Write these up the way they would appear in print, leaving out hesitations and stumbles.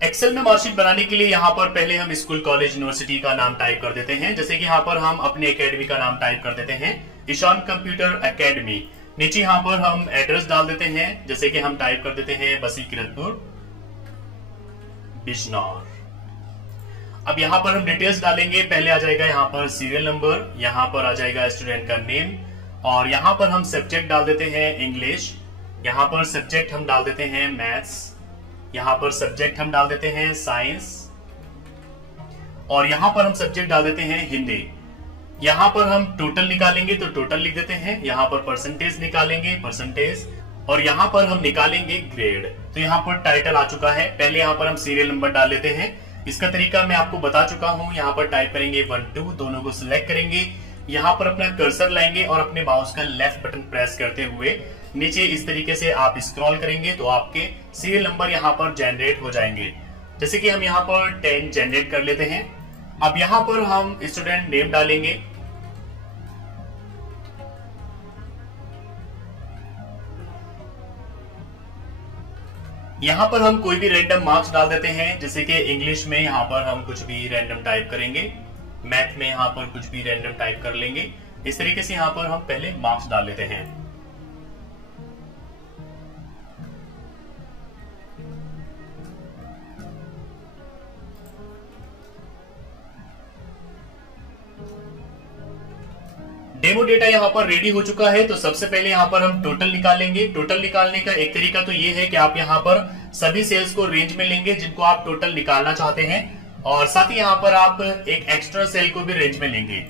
Excel में marksheet बनाने के लिए यहाँ पर पहले हम स्कूल कॉलेज यूनिवर्सिटी का नाम टाइप कर देते हैं। जैसे कि यहाँ पर हम अपने एकेडमी का नाम टाइप कर देते हैं, ईशान कंप्यूटर एकेडमी। नीचे यहाँ पर हम एड्रेस डाल देते हैं, जैसे कि हम टाइप कर देते हैं बसी किरतपुर बिजनौर। अब यहाँ पर हम डिटेल्स डालेंगे। पहले आ जाएगा यहाँ पर सीरियल नंबर, यहाँ पर आ जाएगा स्टूडेंट का नेम, और यहाँ पर हम सब्जेक्ट डाल देते हैं इंग्लिश, यहाँ पर सब्जेक्ट हम डाल देते हैं मैथ्स, यहाँ पर सब्जेक्ट हम डाल देते हैं साइंस, और यहाँ पर हम सब्जेक्ट डाल देते हैं हिंदी। यहाँ पर हम टोटल निकालेंगे तो टोटल लिख देते हैं, यहाँ पर परसेंटेज निकालेंगे परसेंटेज, और यहाँ पर हम निकालेंगे ग्रेड। तो यहाँ पर टाइटल आ चुका है। पहले यहाँ पर हम सीरियल नंबर डाल लेते हैं। इसका तरीका मैं आपको बता चुका हूँ। यहाँ पर टाइप करेंगे 1 2, दोनों को सिलेक्ट करेंगे, यहाँ पर अपना कर्सर लाएंगे और अपने माउस का लेफ्ट बटन प्रेस करते हुए नीचे इस तरीके से आप स्क्रॉल करेंगे तो आपके सीरियल नंबर यहाँ पर जनरेट हो जाएंगे। जैसे कि हम यहाँ पर 10 जनरेट कर लेते हैं। अब यहाँ पर हम स्टूडेंट नेम डालेंगे, यहाँ पर हम कोई भी रैंडम मार्क्स डाल देते हैं। जैसे कि इंग्लिश में यहाँ पर हम कुछ भी रैंडम टाइप करेंगे, मैथ में यहाँ पर कुछ भी रैंडम टाइप कर लेंगे। इस तरीके से यहाँ पर हम पहले मार्क्स डाल लेते हैं। डेमो डेटा यहाँ पर रेडी हो चुका है। तो सबसे पहले यहाँ पर हम टोटल निकालेंगे। टोटल निकालने का एक तरीका तो ये है कि आप यहाँ पर सभी सेल्स को रेंज में लेंगे जिनको आप टोटल निकालना चाहते हैं, और साथ ही यहाँ पर आप एक एक्स्ट्रा सेल को भी रेंज में लेंगे।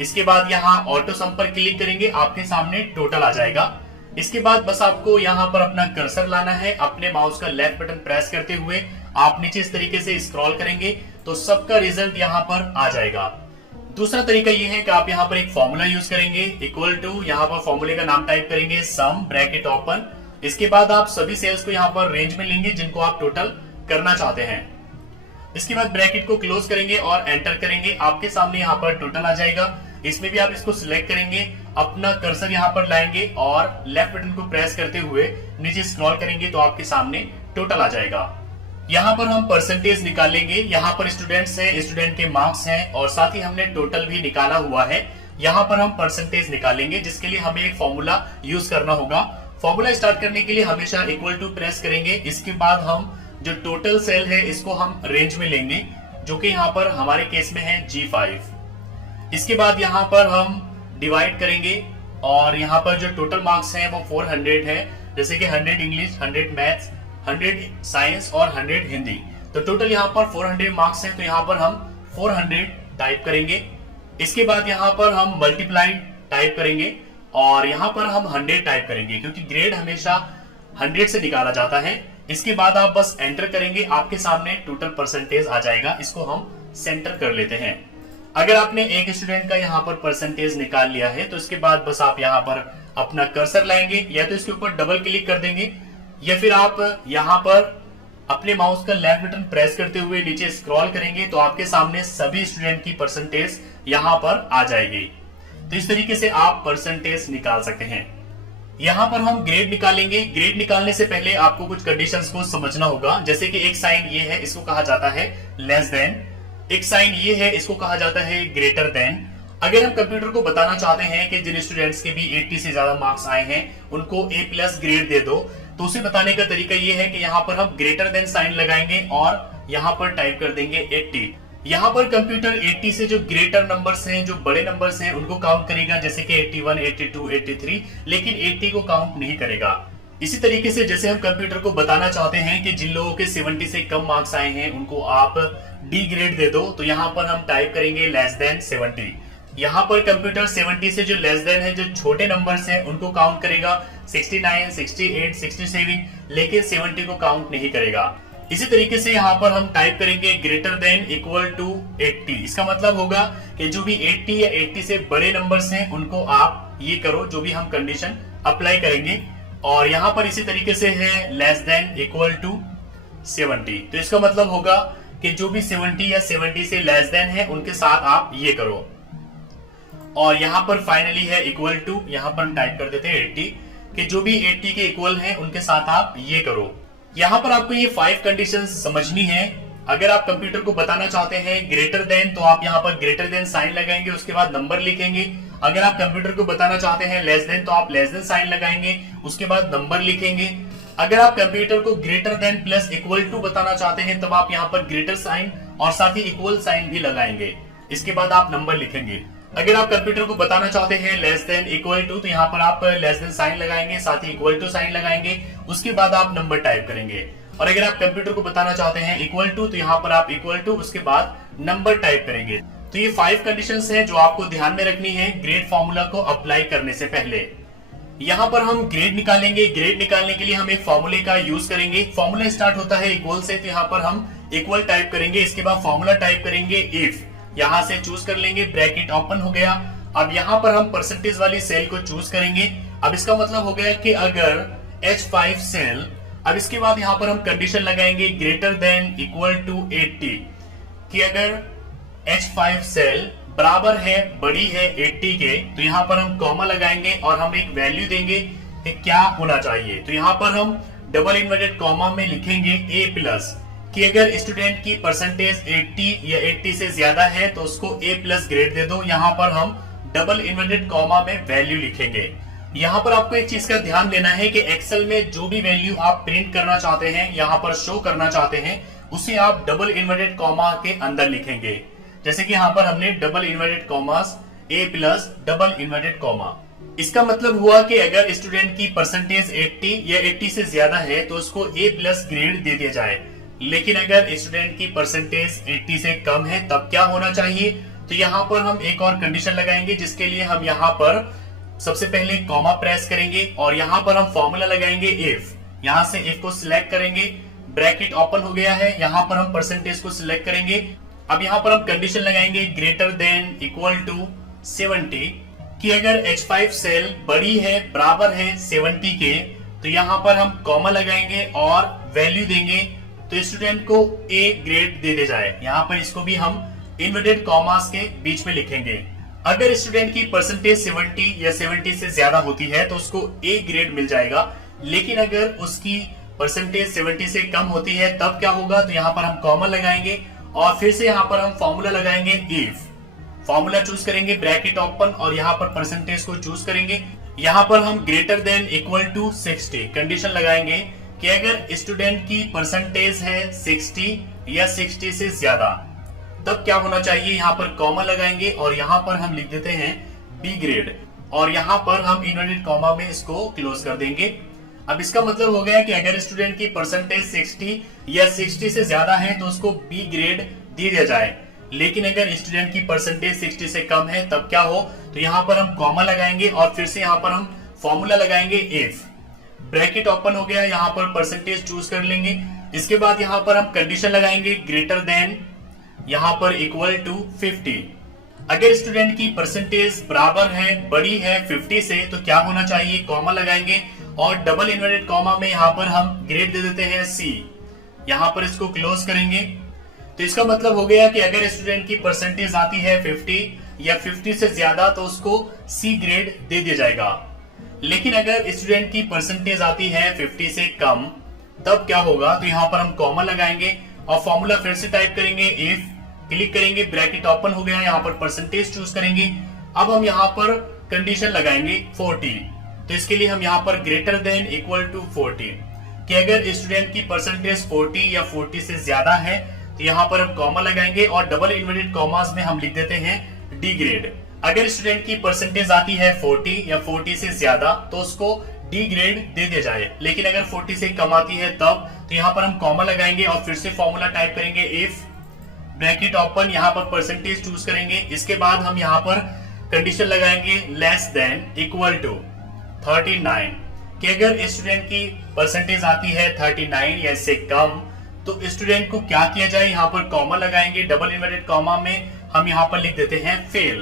इसके बाद यहाँ ऑटो सम पर क्लिक करेंगे, आपके सामने टोटल आ जाएगा। इसके बाद बस आपको यहाँ पर अपना कर्सर लाना है, अपने माउस का लेफ्ट बटन प्रेस करते हुए आप नीचे इस तरीके से स्क्रॉल करेंगे तो सबका रिजल्ट यहाँ पर आ जाएगा। दूसरा तरीका ये है कि आप यहाँ पर एक फॉर्मूला यूज करेंगे, इक्वल टू, यहाँ पर फॉर्मूले का नाम टाइप करेंगे सम ब्रैकेट ओपन। इसके बाद आप सभी सेल्स को यहाँ पर रेंज में लेंगे जिनको आप टोटल करना चाहते हैं। इसके बाद ब्रैकेट को क्लोज करेंगे और एंटर करेंगे, आपके सामने यहाँ पर टोटल आ जाएगा। इसमें भी आप इसको सिलेक्ट करेंगे, अपना कर्सर यहाँ पर लाएंगे और लेफ्ट बटन को प्रेस करते हुए नीचे स्क्रॉल करेंगे तो आपके सामने टोटल आ जाएगा। यहाँ पर हम परसेंटेज निकालेंगे। यहाँ पर स्टूडेंट्स हैं, स्टूडेंट के मार्क्स हैं, और साथ ही हमने टोटल भी निकाला हुआ है। यहाँ पर हम परसेंटेज निकालेंगे, जिसके लिए हमें एक फॉर्मूला यूज करना होगा। फॉर्मूला स्टार्ट करने के लिए हमेशा इक्वल टू प्रेस करेंगे। इसके बाद हम जो टोटल सेल है इसको हम रेंज में लेंगे, जो कि यहाँ पर हमारे केस में है G5। इसके बाद यहाँ पर हम डिवाइड करेंगे, और यहाँ पर जो टोटल मार्क्स हैं वो 400 है। जैसे कि 100 इंग्लिश, 100 मैथ्स, 100 साइंस और 100 हिंदी। तो टोटल यहाँ पर 400 मार्क्स हैं, तो यहाँ पर हम 400 टाइप करेंगे। इसके बाद यहाँ पर हम मल्टीप्लाई टाइप करेंगे, और यहाँ पर हम 100 टाइप करेंगे, क्योंकि ग्रेड हमेशा 100 से निकाला जाता है। इसके बाद आप बस एंटर करेंगे, आपके सामने टोटल परसेंटेज आ जाएगा। इसको हम सेंटर कर लेते हैं। अगर आपने एक स्टूडेंट का यहाँ पर परसेंटेज निकाल लिया है तो इसके बाद बस आप यहाँ पर अपना कर्सर लाएंगे, या तो इसके ऊपर डबल क्लिक कर देंगे, या फिर आप यहाँ पर अपने माउस का लेफ्ट बटन प्रेस करते हुए नीचे स्क्रॉल करेंगे तो आपके सामने सभी स्टूडेंट की परसेंटेज यहाँ पर आ जाएगी। तो इस तरीके से आप परसेंटेज निकाल सकते हैं। यहाँ पर हम ग्रेड निकालेंगे। ग्रेड निकालने से पहले आपको कुछ कंडीशंस को समझना होगा। जैसे कि एक साइन ये है, इसको कहा जाता है लेस देन। एक साइन ये है, इसको कहा जाता है ग्रेटर देन। अगर हम कंप्यूटर को बताना चाहते हैं कि जिन स्टूडेंट्स के भी 80 से ज्यादा मार्क्स आए हैं उनको A+ ग्रेड दे दो, तो उसे बताने का तरीका ये है कि यहाँ पर हम ग्रेटर देन साइन लगाएंगे और यहाँ पर टाइप कर देंगे 80। यहाँ पर कंप्यूटर 80 से जो ग्रेटर नंबर्स हैं, जो बड़े नंबर्स हैं, उनको काउंट करेगा, जैसे कि 81, 82, 83, लेकिन 80 को काउंट नहीं करेगा। इसी तरीके से जैसे हम कंप्यूटर को बताना चाहते हैं कि जिन लोगों के 70 से कम मार्क्स आए हैं उनको आप D ग्रेड दे दो, तो यहाँ पर हम टाइप करेंगे लेस देन 70। यहाँ पर कंप्यूटर 70 से जो लेस देन है, जो छोटे नंबर्स हैं, उनको काउंट करेगा 69, 68, 67, लेकिन 70 को काउंट नहीं करेगा। इसी तरीके से यहाँ पर हम टाइप करेंगे ग्रेटर देन इक्वल टू 80। इसका मतलब होगा कि जो भी 80 या 80 से बड़े नंबर्स हैं उनको आप ये करो, जो भी हम कंडीशन अप्लाई करेंगे। और यहाँ पर इसी तरीके से है लेस देन इक्वल टू 70, तो इसका मतलब होगा कि जो भी 70 या 70 से लेस देन है उनके साथ आप ये करो। और यहाँ पर फाइनली है इक्वल टू, यहाँ पर हम टाइप कर देते हैं 80, कि जो भी 80 के इक्वल है उनके साथ आप ये करो। यहाँ पर आपको ये 5 कंडीशंस समझनी है। अगर आप कंप्यूटर को बताना चाहते हैं ग्रेटर देन, तो आप यहाँ पर ग्रेटर देन साइन लगाएंगे, उसके बाद नंबर लिखेंगे। अगर आप कंप्यूटर को बताना चाहते हैं लेस देन, तो आप लेस देन साइन लगाएंगे, उसके बाद नंबर लिखेंगे। अगर आप कंप्यूटर को greater than plus equal to बताना चाहते हैं, तब आप यहाँ पर ग्रेटर साइन और साथ ही इक्वल साइन भी लगाएंगे, इसके बाद आप नंबर लिखेंगे। अगर आप कंप्यूटर को बताना चाहते हैं लेस देन इक्वल टू, तो यहाँ पर आप लेस देन साइन लगाएंगे, साथ ही इक्वल टू साइन लगाएंगे, उसके बाद आप नंबर टाइप करेंगे। और अगर आप कंप्यूटर को बताना चाहते हैं इक्वल टू, तो यहाँ पर आप इक्वल टू उसके बाद नंबर टाइप करेंगे। तो ये 5 कंडीशंस हैं जो आपको ध्यान में रखनी है ग्रेड फॉर्मूला को अप्लाई करने से पहले। यहाँ पर हम ग्रेड निकालेंगे। ग्रेड निकालने के लिए हम एक फॉर्मूले का यूज करेंगे। फॉर्मूला स्टार्ट होता है इक्वल से, तो यहाँ पर हम इक्वल टाइप करेंगे, इसके बाद फॉर्मूला टाइप करेंगे इफ, यहाँ से चूज कर लेंगे, ब्रैकेट ओपन हो गया। अब यहाँ पर हम परसेंटेज वाली सेल को चूज करेंगे। अब इसका मतलब हो गया कि अगर H5 सेल, अब इसके बाद यहाँ पर हम कंडीशन लगाएंगे ग्रेटर देन इक्वल टू 80, कि अगर H5 सेल बराबर है, बड़ी है 80 के, तो यहाँ पर हम कॉमा लगाएंगे और हम एक वैल्यू देंगे कि क्या होना चाहिए। तो यहाँ पर हम डबल इन्वर्टेड कॉमा में लिखेंगे A प्लस, कि अगर स्टूडेंट की परसेंटेज 80 या 80 से ज्यादा है तो उसको A प्लस ग्रेड दे दो। यहाँ पर हम डबल इन्वर्टेड कॉमा में वैल्यू लिखेंगे। यहाँ पर आपको एक चीज का ध्यान देना है कि एक्सेल में जो भी वैल्यू आप प्रिंट करना चाहते हैं, यहाँ पर शो करना चाहते हैं, उसे आप डबल इन्वर्टेड कॉमा के अंदर लिखेंगे। जैसे कि यहाँ पर हमने double inverted commas A plus double inverted comma. इसका मतलब हुआ कि अगर स्टूडेंट की परसेंटेज 80 या 80 से ज्यादा है तो उसको A प्लस ग्रेड दे दिया जाए। लेकिन अगर स्टूडेंट की परसेंटेज 80 से कम है तब क्या होना चाहिए? तो यहाँ पर हम एक और कंडीशन लगाएंगे, जिसके लिए हम यहाँ पर सबसे पहले कॉमा प्रेस करेंगे और यहाँ पर हम फॉर्मूला लगाएंगे इफ। यहाँ से इफ को सिलेक्ट करेंगे, ब्रैकेट ओपन हो गया है, यहाँ पर हम परसेंटेज को सिलेक्ट करेंगे। अब यहाँ पर हम कंडीशन लगाएंगे ग्रेटर देन इक्वल टू 70, कि अगर H5 सेल बड़ी है, बराबर है 70 के, तो यहाँ पर हम कॉमा लगाएंगे और वैल्यू देंगे तो स्टूडेंट को A ग्रेड दे जाए। यहाँ पर इसको भी हम इन्वर्टेड कॉमास के बीच में लिखेंगे। अगर स्टूडेंट की परसेंटेज 70 या 70 से ज्यादा होती है तो उसको A ग्रेड मिल जाएगा। लेकिन अगर उसकी परसेंटेज 70 से कम होती है तब क्या होगा? तो यहाँ पर हम कॉमा लगाएंगे और फिर से यहाँ पर हम फॉर्मूला लगाएंगे इफ। फॉर्मूला चूज करेंगे, ब्रैकेट ओपन, और यहाँ पर परसेंटेज को चूज करेंगे। यहाँ पर हम greater than equal to 60 condition लगाएंगे कि अगर स्टूडेंट की परसेंटेज है 60 या 60 से ज्यादा, तब क्या होना चाहिए? यहाँ पर कॉमा लगाएंगे और यहाँ पर हम लिख देते हैं B ग्रेड, और यहाँ पर हम इन्वर्टेड कॉमा में इसको क्लोज कर देंगे। अब इसका मतलब हो गया कि अगर स्टूडेंट की परसेंटेज 60 या 60 से ज्यादा है तो उसको B ग्रेड दे दिया जाए। लेकिन अगर स्टूडेंट की परसेंटेज 60 से कम है तब क्या हो? तो यहाँ पर हम कॉमा लगाएंगे और फिर से यहाँ पर हम फॉर्मूला लगाएंगे इफ। ब्रैकेट ओपन हो गया, यहाँ पर परसेंटेज चूज कर लेंगे। इसके बाद यहाँ पर हम कंडीशन लगाएंगे ग्रेटर देन, यहाँ पर इक्वल टू 50। अगर स्टूडेंट की परसेंटेज बराबर है, बड़ी है 50 से, तो क्या होना चाहिए? कॉमा लगाएंगे और डबल इन्वर्टेड कॉमा में यहाँ पर हम ग्रेड दे देते हैं C। यहाँ पर इसको क्लोज करेंगे। तो इसका मतलब हो गया कि अगर स्टूडेंट की परसेंटेज आती है 50 या 50 से ज्यादा तो उसको C ग्रेड दे दिया जाएगा। लेकिन अगर स्टूडेंट की परसेंटेज आती है 50 से कम, तब क्या होगा? तो यहाँ पर हम कॉमा लगाएंगे और फॉर्मूला फिर से टाइप करेंगे इफ, क्लिक करेंगे, ब्रैकेट ओपन हो गया, यहाँ पर परसेंटेज चूज करेंगे। अब हम यहाँ पर कंडीशन लगाएंगे 40। तो इसके लिए हम यहाँ पर ग्रेटर देन इक्वल टू 40, कि अगर स्टूडेंट की परसेंटेज 40 या 40 से ज्यादा है तो यहाँ पर हम कॉमा लगाएंगे और डबल इन्वर्टेड कॉमास में हम लिख देते हैं D ग्रेड। अगर स्टूडेंट की परसेंटेज आती है 40 या 40 से ज्यादा तो उसको D ग्रेड दे दिया जाए। लेकिन अगर 40 से कम आती है तब, तो यहाँ पर हम कॉमा लगाएंगे और फिर से फॉर्मूला टाइप करेंगे इफ, ब्रैकेट ओपन, यहाँ पर परसेंटेज चूज करेंगे। इसके बाद हम यहाँ पर कंडीशन लगाएंगे लेस देन इक्वल टू 39, कि अगर स्टूडेंट की परसेंटेज आती है 39 या इससे कम तो स्टूडेंट को क्या किया जाए? यहाँ पर कॉमा लगाएंगे, डबल इन्वर्टेड कॉमा में हम यहाँ पर लिख देते हैं फेल,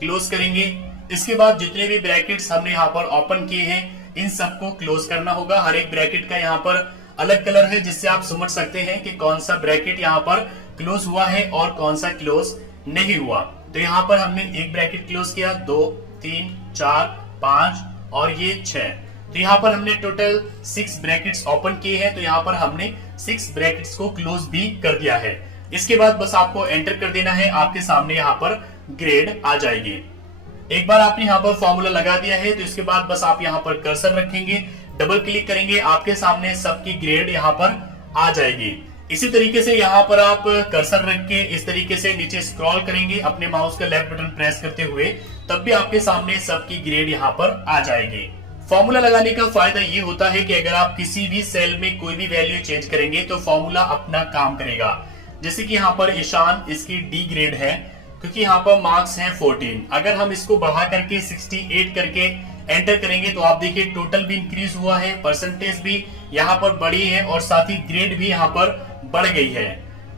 क्लोज करेंगे। इसके बाद जितने भी ब्रैकेट्स हमने यहाँ पर ओपन किए हैं इन सबको क्लोज करना होगा। हर एक ब्रैकेट का यहाँ पर अलग कलर है, जिससे आप समझ सकते हैं कि कौन सा ब्रैकेट यहाँ पर क्लोज हुआ है और कौन सा क्लोज नहीं हुआ। तो यहाँ पर हमने एक ब्रैकेट क्लोज किया, 2, 3, 4, 5 और ये 6। तो यहाँ पर हमने टोटल 6 ब्रैकेट्स ओपन किए हैं, तो यहाँ पर हमने 6 ब्रैकेट्स को क्लोज भी कर दिया है। इसके बाद बस आपको एंटर कर देना है, आपके सामने यहाँ पर ग्रेड आ जाएगी। एक बार आपने यहाँ पर फॉर्मूला लगा दिया है तो इसके बाद बस आप यहाँ पर कर्सर रखेंगे, डबल क्लिक करेंगे, आपके सामने सबकी ग्रेड यहाँ पर आ जाएगी। इसी तरीके से यहाँ पर आप कर्सर रख के इस तरीके से नीचे स्क्रॉल करेंगे अपने माउस का लेफ्ट बटन प्रेस करते हुए, तब भी आपके सामने सबकी ग्रेड यहाँ पर आ जाएगी। फॉर्मूला लगाने का फायदा ये होता है कि अगर आप किसी भी सेल में कोई भी वैल्यू चेंज करेंगे तो फॉर्मूला अपना काम करेगा। जैसे कि यहाँ पर ईशान, इसकी डी ग्रेड है क्योंकि यहाँ पर मार्क्स हैं 14। अगर हम इसको बढ़ा करके 68 करके एंटर करेंगे तो आप देखिए टोटल भी इंक्रीज हुआ है, परसेंटेज भी यहाँ पर बढ़ी है और साथ ही ग्रेड भी यहाँ पर बढ़ गई है।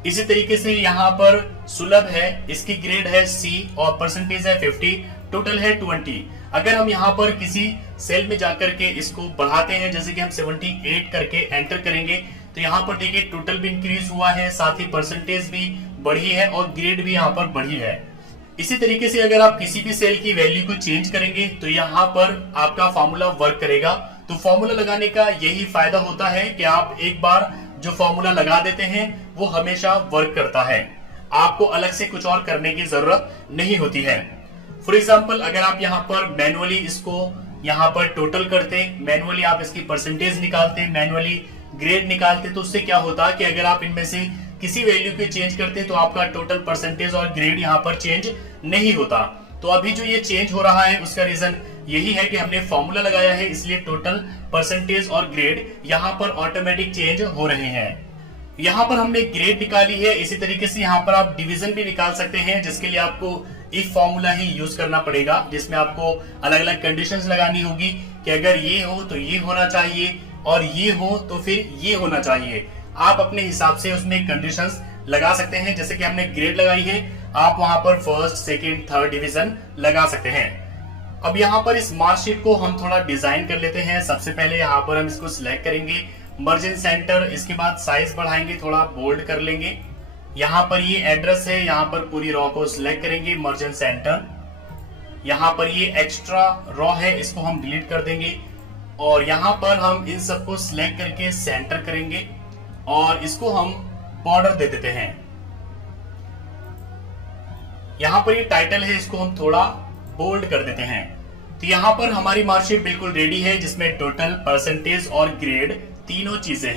इसी तरीके से यहाँ पर सुलभ है, इसकी ग्रेड है सी और परसेंटेज है 50, टोटल है 20। अगर हम यहाँ पर किसी सेल में जाकर के इसको बढ़ाते हैं, जैसे कि हम 78 करके एंटर करेंगे तो यहाँ पर देखिए टोटल भी इंक्रीज हुआ है, साथ ही परसेंटेज भी बढ़ी है और ग्रेड भी यहाँ पर बढ़ी है। इसी तरीके से अगर आप किसी भी सेल की वैल्यू को चेंज करेंगे तो यहाँ पर आपका फॉर्मूला वर्क करेगा। तो फॉर्मूला लगाने का यही फायदा होता है कि आप एक बार जो फॉर्मूला लगा देते हैं वो हमेशा वर्क करता है, आपको अलग से कुछ और करने की जरूरत नहीं होती है। फॉर एग्जाम्पल अगर आप यहाँ पर मैनुअली इसको यहाँ पर टोटल करते, मैनुअली आप इसकी परसेंटेज निकालते, मैनुअली ग्रेड निकालते, तो उससे क्या होता कि अगर आप इनमें से किसी वैल्यू को चेंज करते तो आपका टोटल परसेंटेज और ग्रेड यहाँ पर चेंज नहीं होता। तो अभी जो ये चेंज हो रहा है उसका रीजन यही है कि हमने फॉर्मूला लगाया है, इसलिए टोटल परसेंटेज और ग्रेड यहाँ पर ऑटोमेटिक चेंज हो रहे हैं। यहाँ पर हमने ग्रेड निकाली है। इसी तरीके से यहाँ पर आप डिवीजन भी निकाल सकते हैं, जिसके लिए आपको इफ फॉर्मूला ही यूज करना पड़ेगा, जिसमें आपको अलग अलग कंडीशंस लगानी होगी कि अगर ये हो तो ये होना चाहिए और ये हो तो फिर ये होना चाहिए। आप अपने हिसाब से उसमें कंडीशंस लगा सकते हैं। जैसे कि हमने ग्रेड लगाई है, आप वहां पर फर्स्ट, सेकंड, थर्ड डिवीजन लगा सकते हैं। अब यहाँ पर इस मार्कशीट को हम थोड़ा डिजाइन कर लेते हैं। सबसे पहले यहाँ पर हम इसको सिलेक्ट करेंगे, मर्ज इन सेंटर, इसके बाद साइज बढ़ाएंगे, थोड़ा बोल्ड कर लेंगे। यहाँ पर ये एड्रेस है, यहाँ पर पूरी रॉ को सिलेक्ट करेंगे, मर्ज इन सेंटर। यहाँ पर ये एक्स्ट्रा रॉ है, इसको हम डिलीट कर देंगे और यहाँ पर हम इन सबको सिलेक्ट करके सेंटर करेंगे और इसको हम बॉर्डर दे देते हैं। यहाँ पर ये टाइटल है, इसको हम थोड़ा बोल्ड कर देते हैं। तो यहाँ पर हमारी मार्कशीट बिल्कुल रेडी है, जिसमें टोटल, परसेंटेज और ग्रेड तीनों चीजें हैं।